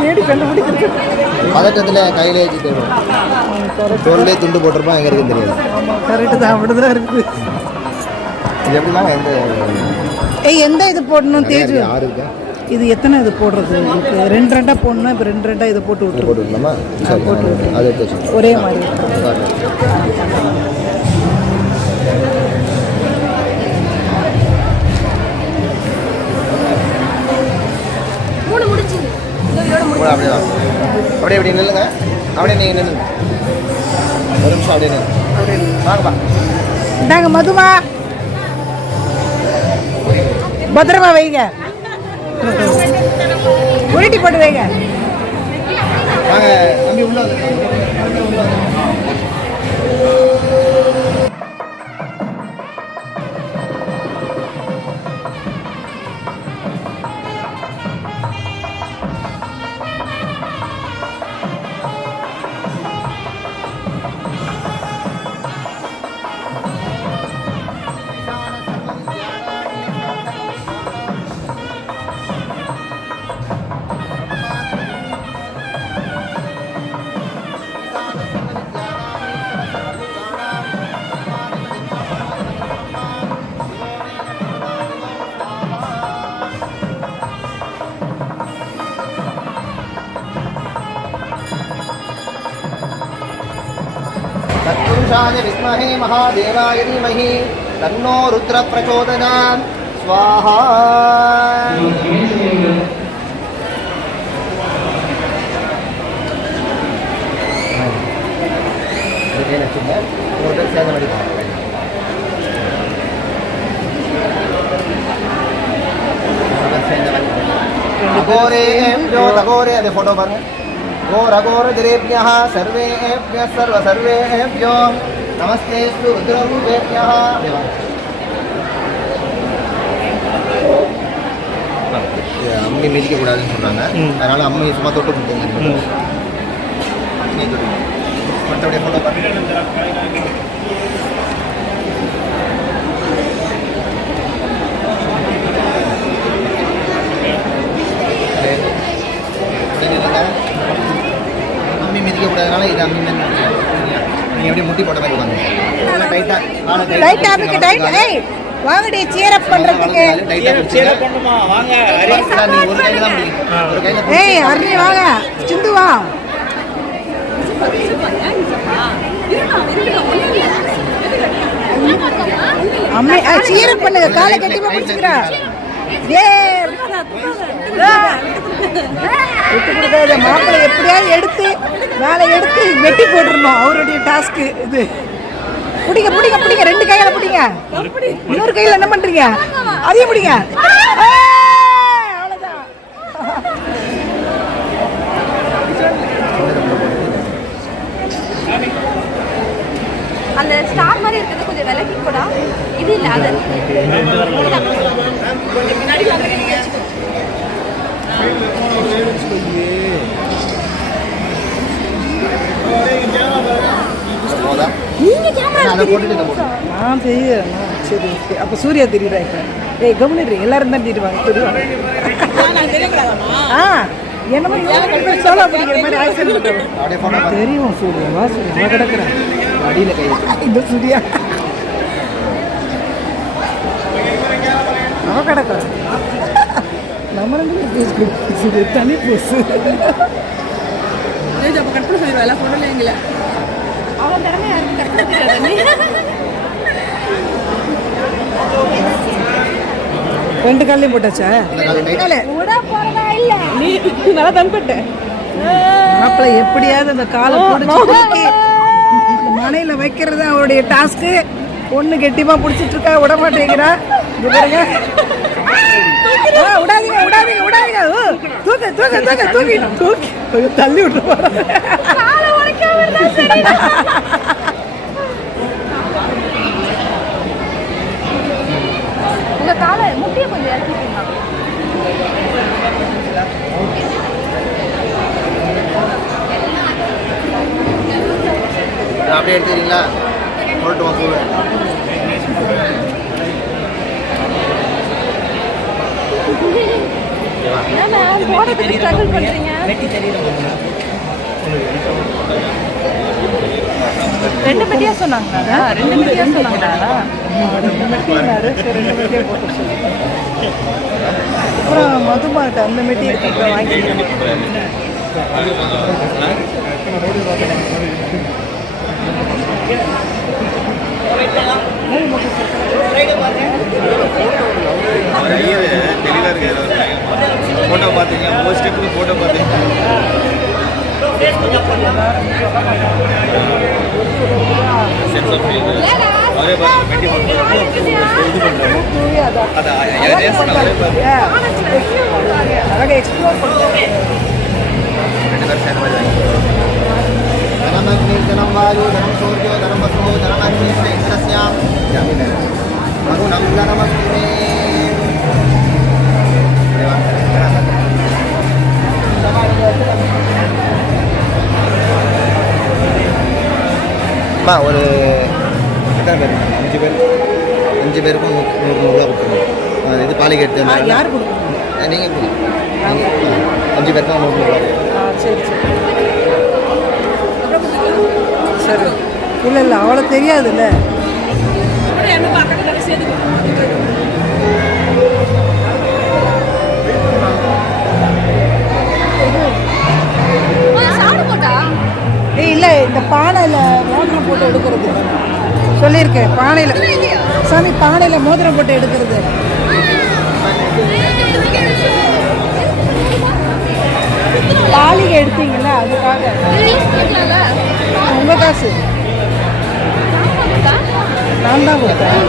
தேடி கண்டுபிடிக்கிறது பதட்டத்தில் கையிலே வச்சு தேடும். தோல்லே துண்டு போட்டிருப்பான், எங்கே இருக்குன்னு தெரியாது. கரெக்டு தான். அப்படிதான் இருக்குது. இது எப்படிலாம் எந்த இது போடணும் தேஜு? யாரு இருக்கா? இது எத்தனை இது போடுறது? உங்களுக்கு 2 போடணும். இப்போ 2 இதை போட்டு விட்டுருக்கலாமா? போட்டு அது எடுத்து ஒரே மாதிரி. அப்படியே அப்படியே இப்படி நில்லுங்க. அப்படியே நீங்கள் நில்லுங்க. ஒரு நிமிஷம் அப்படியே நில்லுங்க. வாங்கப்பா. இந்தாங்க மதுமா. பத்திரமா வைங்க, உருட்டி போட்டு வைங்க. வாங்க தம்பி உள்ள வந்து तत्पुरुषाय विद्महे महादेवाय धीमहि तन्नो रुद्र प्रचोदयात् स्वाहा अघोरे अदे फोटो पाருங்க घोरघोरदिरेभ्यः सर्वेभ्यः सर्वेभ्यो नमस्तेस्तु रुद्ररूपेभ्यः அம்மி மிதிக்க கூடாதுன்னு சொல்றாங்க. அதனால அம்மி சும்மா தொட்டு கொடுத்துங்க. மற்றபடி போட்டோ பாருங்க. அம்மி மிதிக்க கூடாதனால இது அம்மி மேல் நீங்க அப்படியே முட்டி போட்ட மாதிரி உட்காந்து டைட்டா ரைட் ஆப்க்கு டைட். ஏய் வாங்கடி சியர் அப் பண்றதுக்கு. டைட்டா பண்ணுமா வாங்க. நீ ஒரு கையில தான் முடியும். ஒரு கையில ஏய் அர்ணி வாங்க, சிந்து வா. அம்மே சியர் அப் பண்ணுங்க, காலை கட்டிமா பிடிச்சுக்கிறா. ஏ விட்டு கொடுக்காத மாப்பிள்ளை எப்படியாவது எடுத்து வேலை எடுத்து வெட்டி போட்டுருணும். அவருடைய டாஸ்க்கு இது. பிடிங்க பிடிங்க பிடிங்க, ரெண்டு கையில பிடிங்க. இன்னொரு கையில என்ன பண்றீங்க? அதையும் பிடிங்க. அவ்வளவுதான். அந்த ஸ்டார் மாதிரி இருக்கிறது கொஞ்சம் விலக்கி கூட. இது இல்ல அது கொஞ்சம் பின்னாடி வந்துருக்கீங்க. நீங்க கேமரா நான் தெரியுறேன். சரி ஓகே. அப்போ சூர்யா தெரியுறா இப்போ. ஏய் கவனிடுறீங்க, எல்லாரும் தான் தெரியுவாங்க. தெரியும் என்னமோ சோலா பிடிக்கிற மாதிரி ஆக்சன் பண்ணுறேன். தெரியும் சூர்யா. வா சூர்யா, நான் கிடக்குறேன் அடியில் கை. இந்த சூர்யா அவன் கிடக்குறேன். நம்ம ரெண்டு பேசுகிறோம். தனி போசு அப்போ கட் பண்ண சொல்லிடுவா. எல்லாம் ஃபோட்டோல எங்களை அவன் திறமையா இருக்கு. ரெண்டு காலையும் போட்டாச்சா? நீ நல்லா தம்பிட்ட மாப்பிள்ளை எப்படியாவது அந்த காலை பிடிச்சி மனையில வைக்கிறது அவருடைய டாஸ்க்கு. பொண்ணு கெட்டிமா பிடிச்சிட்டு இருக்கா, விட மாட்டேங்கிறா. பாருங்க, விடாதீங்க விடாதீங்க விடாதீங்க. தூக்க தூக்க தூக்க தூக்கி தூக்கி தள்ளி விட்டு உங்க காலை முட்டியை கொஞ்சம் இறக்கிட்டீங்க. அப்படியே எடுத்துக்கிறீங்களா? போட்டு சொல்லுவேன். போடுறதுக்கு ஸ்ட்ரகிள் பண்றீங்க. ரெண்டு மெட்டியா சொன்னாங்களா? ரெண்டு மெட்டியா சொன்னாங்களா? அப்புறம் மதுமாட்ட அந்த மெட்டி இருக்கு, வாங்கிக்கிறேன். போட்டோ பார்த்தீங்க, ஒரு ஸ்டெப்புக்கு போட்டோ பார்த்தீங்க. அழகாக எக்ஸ்ப்ளோர் பண்ணுறாங்க. धनमग्नि धनं वायु धनं सूर्यो धनं वसुः धनमग्निश्च इन्द्रस्यां मरुनं धनमस्ति मे அம்மா ஒரு எத்தனை பேர் 5 பேர் 5 பேருக்கும் 100 கொடுத்துருங்க. இது பாலிகை எடுத்து யார் கொடுக்கணும்? நீங்கள் கொடுங்க. 5 பேருக்கும் 100 சரி சரி சரி. இல்லை இல்லை அவ்வளோ தெரியாதுல்ல. ஏய் இல்லை இந்த பானையில் மோதிரம் போட்டு எடுக்கிறது சொல்லியிருக்கேன். பானையில் சாமி பானையில் மோதிரம் போட்டு எடுக்கிறது. பாலிகை எடுத்தீங்கல்ல அதுக்காக உங்கள் காசு நான் தான் கொடுத்தேன்.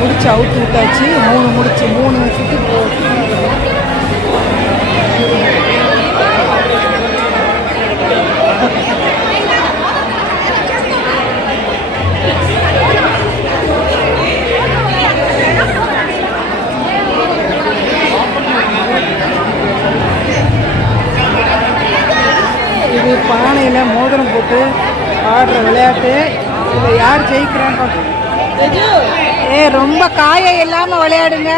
முடிச்சு அவுத்து விட்டாச்சு. 3 முடிச்சு 3 சுற்றி இது பானையில் மோதிரம் போட்டு ஆடுற விளையாட்டு. இதில் யார் ஜெயிக்கிறான்னு பார்க்கணும். ரொம்ப காயம் இல்லாமல் விளையாடுங்க.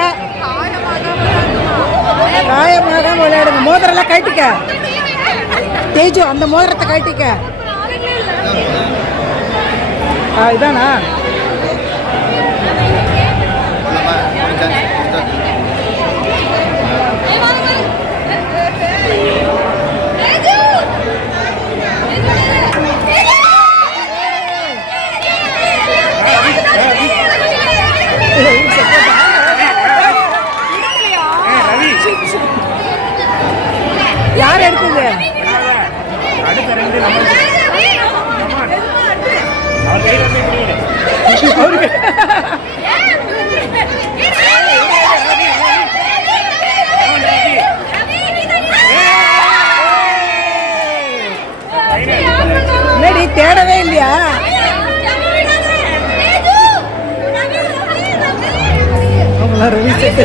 காயமாக விளையாடுங்க. மோதிரம்லாம் கட்டிக்க தேஜு, அந்த மோதிரத்தை கட்டிக்க. இதானா யார் எடுத்தது? என்னடி தேடவே இல்லையா? ரவி செட்டு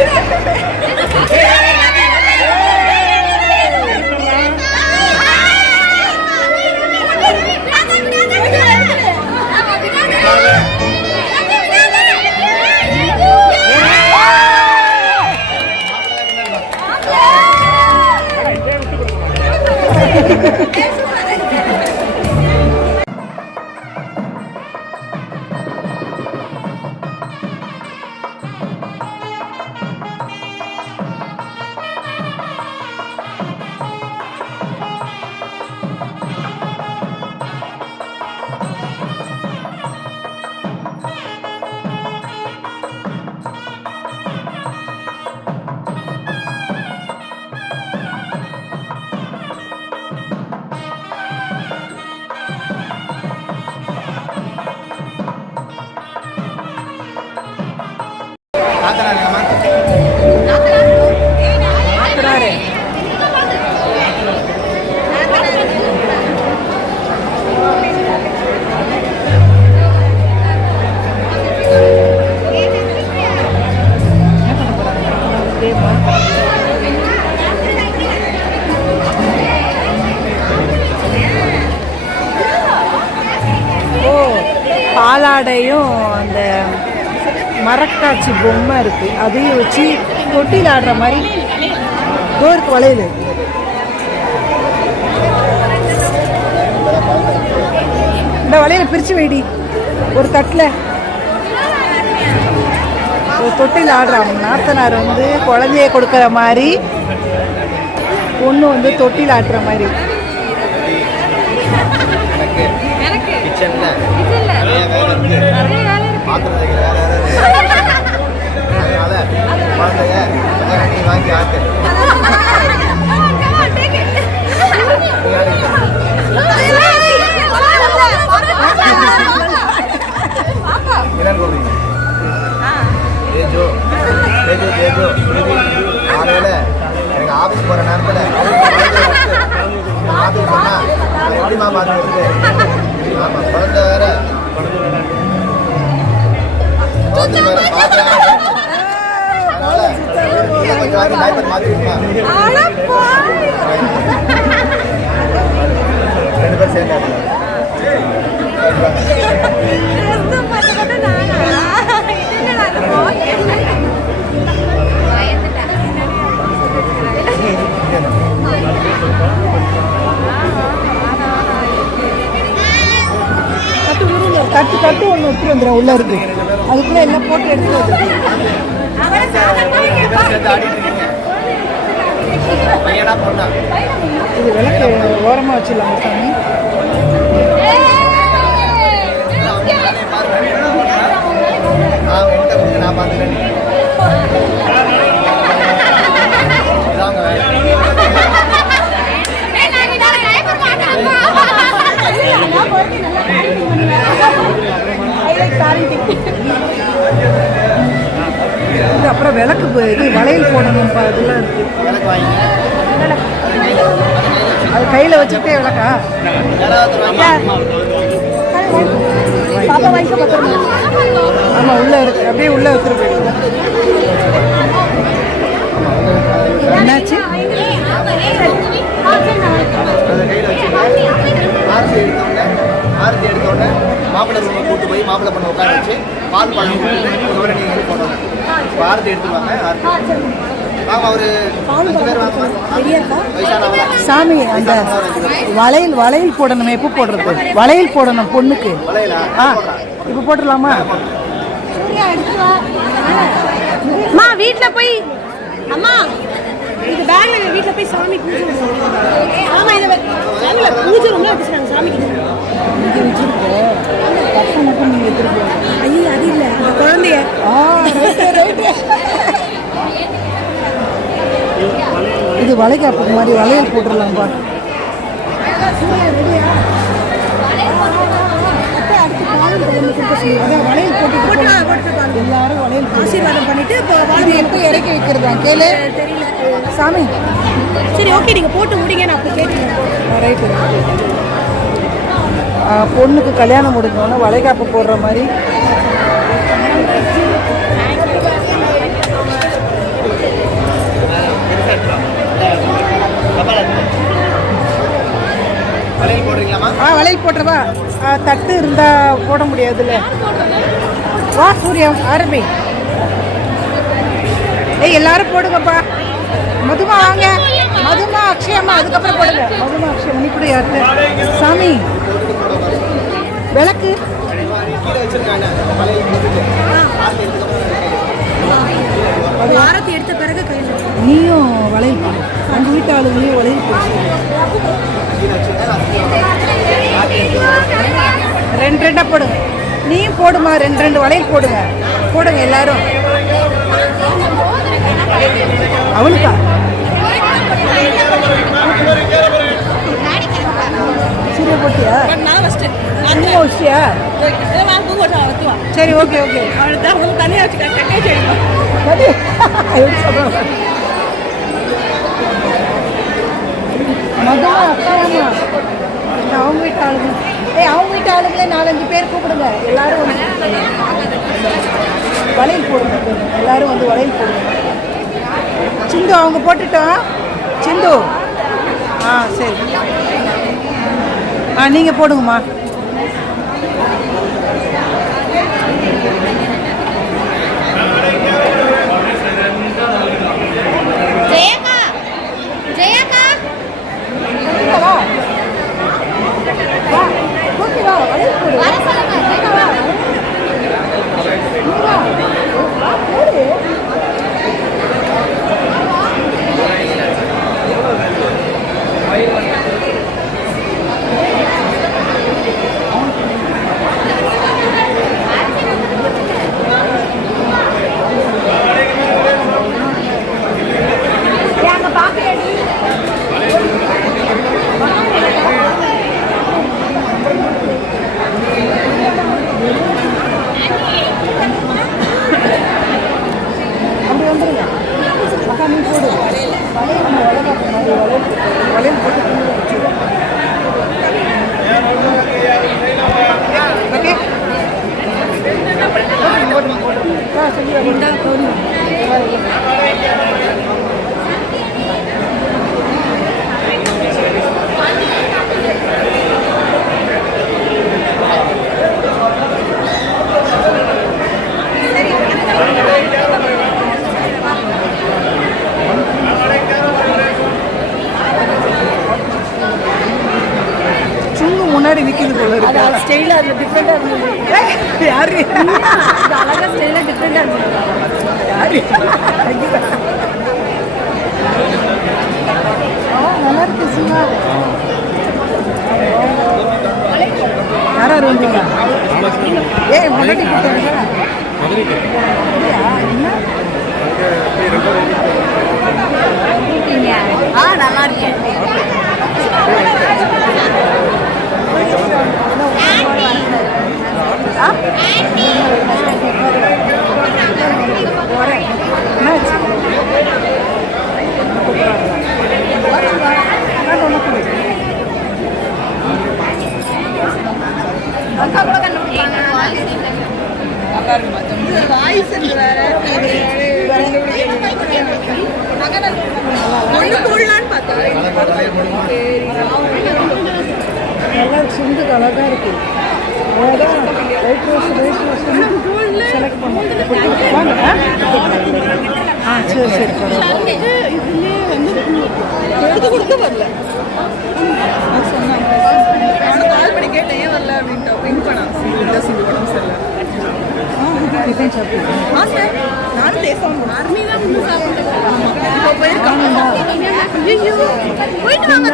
பாலாடையும் அந்த மரக்காட்சி பொம்மை இருக்குது, அதையும் வச்சு தொட்டியில் ஆடுற மாதிரி டோருக்கு வளையுது. இந்த வளையலை பிரித்து வைடி ஒரு தட்டில். ஒரு தொட்டியில் ஆடுறாங்க. நாத்தனார் வந்து குழந்தைய கொடுக்குற மாதிரி, பொண்ணு வந்து தொட்டியில் ஆடுற மாதிரி. வாங்கி ஆட்டு பொண்ணெல்லாம் பார்த்துட்டு ஆமாம் குழந்தை வேற கொஞ்சம் டைப்பர் மாற்றிருக்கேன் 2 பேர் சேர்ந்தாங்க கட்டு ஒன்று விட்டு வந்துடும் உள்ள இருக்கு அதுக்குள்ள எல்லாம் போட்டு எடுத்து வந்து இது விளக்கு ஓரமாக வச்சிடலாம் சாமி நான் பார்த்துக்கிறேன் அப்புறம் விளக்கு இது வளையல் போடணும் அதெல்லாம் இருக்கு அது கையில் வச்சுக்கிட்டே விளக்கா பாப்பா வாங்கிக்க பார்த்துருங்க ஆமாம் உள்ளே இருக்கு அப்படியே உள்ளே எடுத்துட்டு போயிடுங்க என்னாச்சு ஆரத்தி எடுத்தோடனே மாப்பிள்ளை ரூமை கூட்டு போய் மாப்பிள்ளை பண்ண உட்கார வச்சு பால் பழம் கொடுத்துட்டு நீங்கள் போடணும் இப்போ ஆரத்தி எடுத்துருவாங்க ஆரத்தி வாங்க ஒரு 5 பேர் வாங்க சாமி அந்த வளையல் போடணும் எப்போ போடுறது வளையல் போடணும் பொண்ணுக்கு ஆ இப்போ போட்டுடலாமா அம்மா வீட்டில் போய் அம்மா இது பேக்ல வீட்ல போய் சாமி பூஜை ஆமா இத பேக்ல பூஜை ரூம்ல வச்சிருக்காங்க சாமிக்கு இங்க வச்சிருக்கோம் பசங்க மட்டும் நீங்க எடுத்துட்டு ஐயோ அது இல்ல அந்த குழந்தைய இது வளைகாப்பு மாதிரி வளையல் போட்டுடலாம் பா வளையல் போட்டு எல்லாரும் வளையல் ஆசீர்வாதம் பண்ணிட்டு எப்போ இறக்கி வைக்கிறதா கேளு தெரியல சாமி சரி ஓகே நீங்க போட்டு முடிங்க நான் அப்ப கேட்கிறேன் ரைட்டு பொண்ணுக்கு கல்யாணம் முடிஞ்சோன்னா வளைகாப்பு போடுற மாதிரி வளையல் போட்டுறவா தட்டு இருந்தா போட முடியாதுல்ல வா சூர்யம் ஆரம்பி ஏய் எல்லாரும் போடுங்கப்பா மதுமா வாங்க மதுமா அக்ஷயம்மா அதுக்கப்புறம் போடுங்க மதுமா அக்ஷயம் நீ கூட யாரு சாமி விளக்கு ஆரத்தி எடுத்த பிறகு கையில் நீயும் வளையல் போடு அந்த வீட்டு ஆளுங்களையும் வளையல் போடு 2 போடுங்க நீயும் போடுமா 2 வளையல் போடுங்க எல்லாரும் அவளுக்கா சீரியல் போட்டியா வச்சியா சரி ஓகே மதுமா அக்காயம்மா அவங்க வீட்டு ஆளுங்க அவங்க வீட்டு ஆளுங்களே 4-5 பேர் கூப்பிடுங்க எல்லாரும் வந்து வளையல் போடுங்க எல்லாரும் வந்து வளையல் போடுங்க சிந்து அவங்க போட்டுட்டோம் சிந்து சரி நீங்கள் போடுங்கம்மா இந்த கௌரி சுங்கு முன்னாடி நிற்கிது போல இருக்கு. அது ஸ்டைலாக அதில் டிஃப்ரெண்ட்டாக இருந்தது. யாரு இது அழகாக ஸ்டைலாக டிஃப்ரெண்ட்டாக இருந்தது. யாரு நல்லா இருக்கு சினிமா. யாராரு வந்தீங்க? ஏய் முன்னாடி கூப்பிட்டாங்க. நல்லா இருக்கேன். எல்லாம் சுண்டு அழகா இருக்கு. அழகா ஒயிட் ரோஸ் செலக்ட் பண்ணுவோம். ஆ சரி சரி இதுலேயே வந்து எடுத்து கொடுக்க வரல. சொன்னாங்க கால் பண்ணி கேட்டேன் ஏன் வரல அப்படின்ட்டு பிங்க் பண்ணா உடம்பு சரியில்லை. சார் நானும் பேசாம போயிட்டு வாங்க.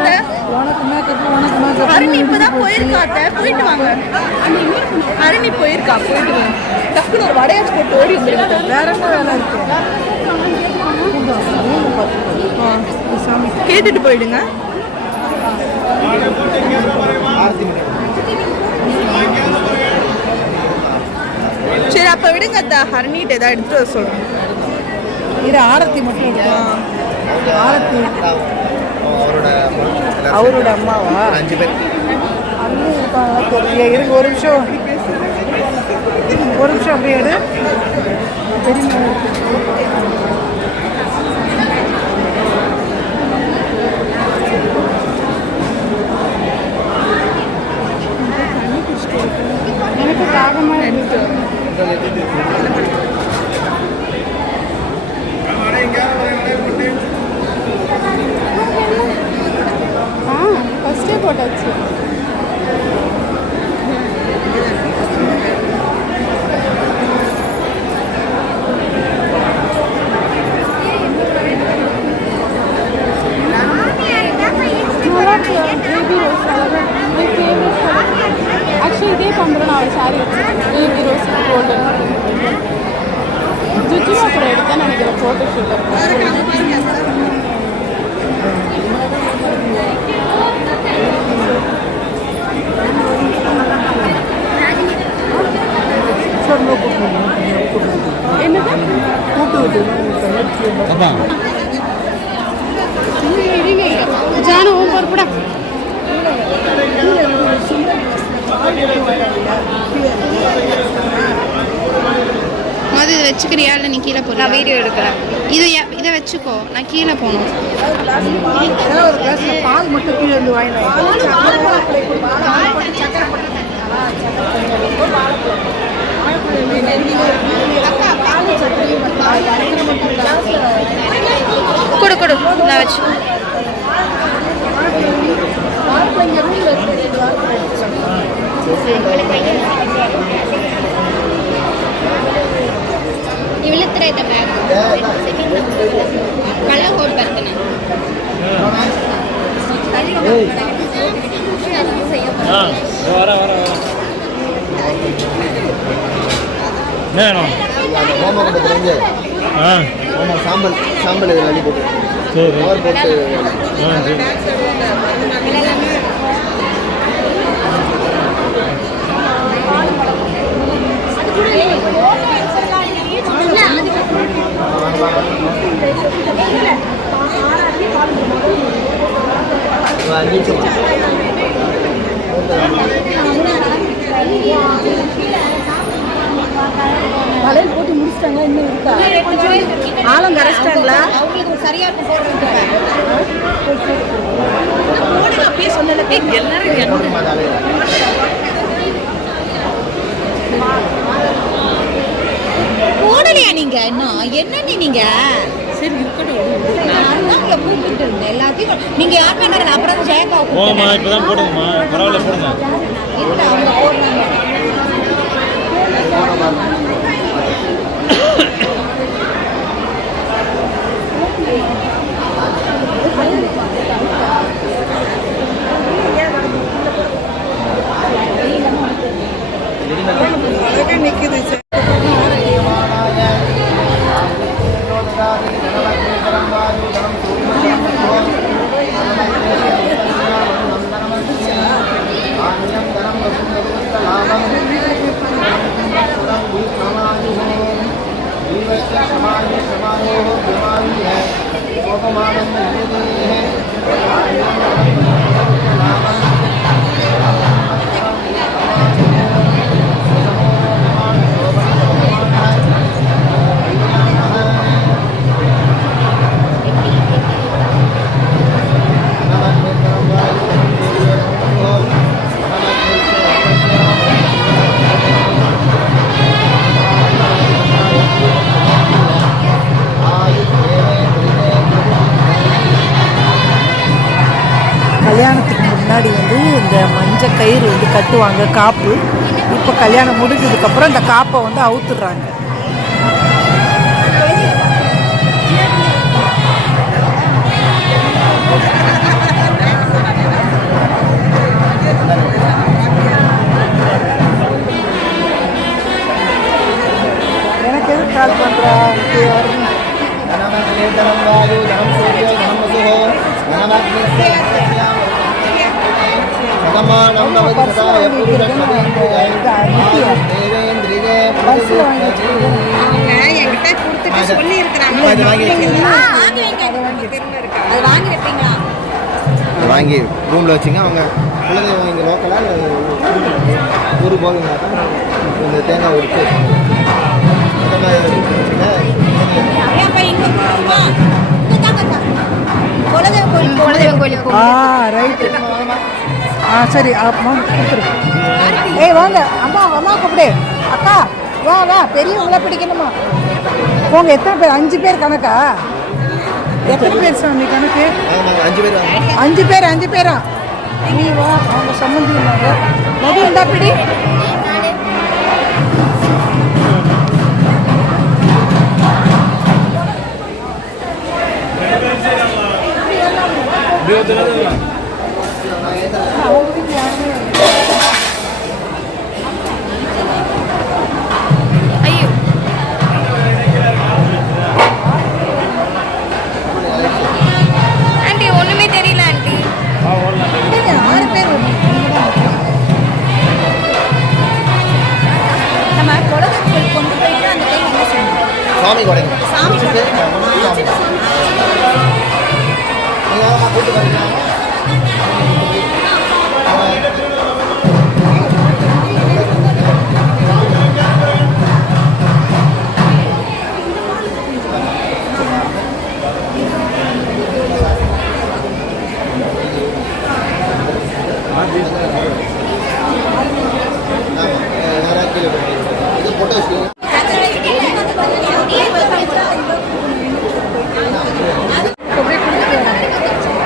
ஹரிணி இப்பதான் போயிருக்காத்த, போயிட்டு வாங்க. ஹரிணி போயிருக்கா, போயிட்டு வாங்க. டக்குனு ஒரு வடையாச்சு போட்டு ஓடி வந்துருக்கு. வேற என்ன வேலை இருக்கு? கேட்டுட்டு போயிடுங்க. சரி அப்ப விடுங்க அத்தா, ஹரணிட்டு ஏதாவது எடுத்துட்டு வர சொல்றேன். இது ஆரத்தி மட்டும் ஆரத்தி அவரோட அம்மாவா? 5 பேர் இருக்கு. ஒரு நிமிஷம் அப்படியே எடு. எனக்கு தாகமா இருக்கு. ஃபர்ஸ்டே போட்டாச்சு. ஆக்சுவலி இதே பண்ணுறேன். நான் ஒரு சாரி பேபி ரோஸ் கோல்டன் ஜுஜிமா கூட எடுத்தேன் நினைக்கிறேன் ஃபோட்டோ என்னது ஜானு ஹோம்ஒர்க் கூட மொதல் இதை வச்சுக்கிறியா இல்லை நீ கீழே போகிற? நான் வீடியோ எடுக்கிறேன். இதை வச்சுக்கோ, நான் கீழே போகணும். பால் மட்டும் கீழே இருந்து கொடு கொடு, நான் வச்சு ಇವಳತ್ರ ಇದೆ ಬ್ಯಾಗ್ ಕಳ್ಳ ಹೋಗಿ ಬರ್ತಾನೆ. சாம்பல் இதில் அள்ளி போட்டு தலையில் போட்டு முடிச்சிட்டாங்களா? ஆளும் கரைச்சிட்டாங்களா? அவங்களுக்கு சரியா இருக்கும் போடுறது. அப்படியே சொல்லல எல்லாரும் போடலையா நீங்க இன்னும் என்ன நீங்க சரி இருக்கட்டும். நான் உங்களை கூப்பிட்டு இருந்தேன் எல்லாத்தையும் நீங்க யாருமே என்ன அப்புறம் ஜெயக்கா போமா இப்பதான் போடுங்கம்மா பரவாயில்ல போடுங்க இல்லை அவங்க போடுறாங்க. நிக்குது கல்யாணத்துக்கு முன்னாடி வந்து இந்த மஞ்சள் கயிறு வந்து கட்டுவாங்க காப்பு. இப்போ கல்யாணம் முடிஞ்சதுக்கப்புறம் இந்த காப்பை வந்து அவுத்துடுறாங்க. எனக்கு எதுக்கு கால் பண்ணுறா? வாங்கி ரூமில் வச்சுங்க. அவங்க குலதெய்வம் இங்கே லோக்கலாக ஊர் போகுங்கனாக்கா இந்த தேங்காய் உரிச்சு அந்த மாதிரி ரைட்டு. சரி அம்மா கொடுத்துரு. ஏய் வாங்க அம்மா அம்மா கூப்பிடு. அக்கா வா வா பெரியவங்கள பிடிக்கணுமா? போங்க. எத்தனை பேர்? 5 பேர் கணக்கா? எத்தனை பேர் சாமி கணக்கு? 5 பேர். 5 பேர் 5 பேரா? நீ வா. அவங்க சம்மந்தி மதி இருந்தா பிடி. ஆண்டி ஒண்ணுமே தெரியல ஆண்டி. 6 பேர் நம்ம குலதெய்வம் கொண்டு போயிட்டு அந்த டைம் என்ன செய்யணும்? சாமி கொடைங்க. சாமி கூட்டு வரீங்க. இது போட்டோ வச்சுக்கோங்க.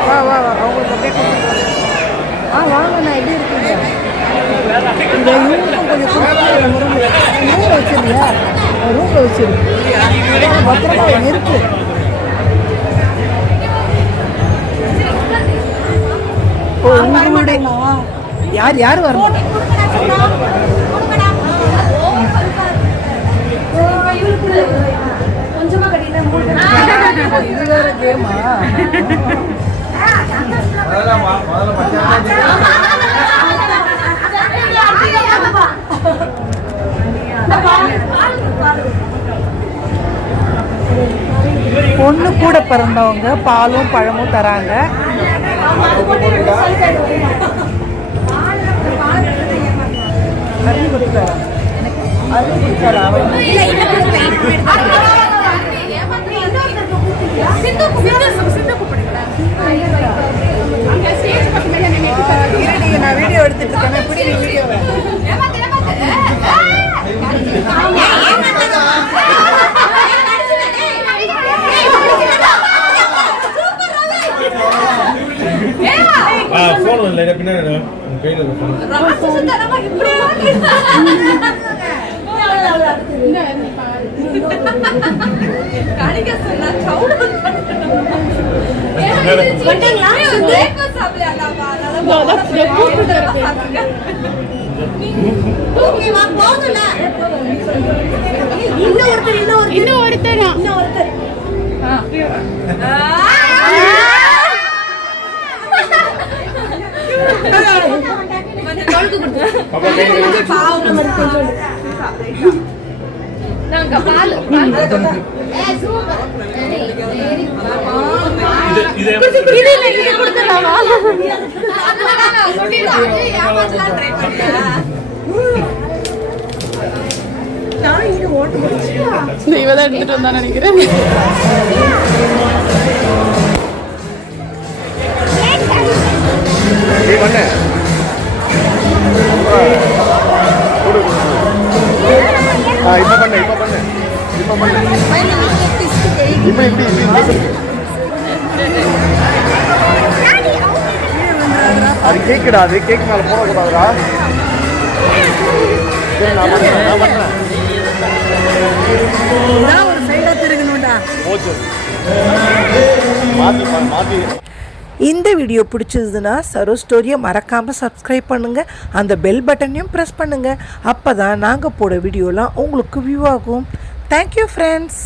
வா வா வா அவங்களுக்கு அப்படியே கொடுத்துட்டு வாங்க. நான் எப்படி இருக்கீங்க? இந்த இவங்களுக்கும் கொஞ்சம் ரூமில் வச்சிருந்தியா? ரூமில் வச்சிரு. பத்திரமா இருக்கு. ஓ உங்களுடைய யார் யார் வரணும்? கொஞ்சமா கட்டிட்டு இது வேற கேமா? பொண்ணு கூட பிறந்தவங்க பாலும் பழமும் தராங்க. அருள் கொடுத்தாரா? அருள் கொடுத்தாரா? எடுத்துட்டு இருக்கேன் எப்படி வீடியோவை ஃபோன் இல்லை பின்னாடி கையில் இவதான் எடுத்துட்டு வந்தா நினைக்கிறேன். அது கேக்குடா, அது கேக்கு மேல போடக்கூடாதுடா. ஒரு சைடா திருகணும்டா. இந்த வீடியோ பிடிச்சதுன்னா சரோ ஸ்டோரியை மறக்காமல் சப்ஸ்கிரைப் பண்ணுங்கள், அந்த பெல் பட்டனையும் ப்ரெஸ் பண்ணுங்கள். அப்போ தான் நாங்கள் போட வீடியோலாம் உங்களுக்கு வியூ ஆகும். Thank you friends.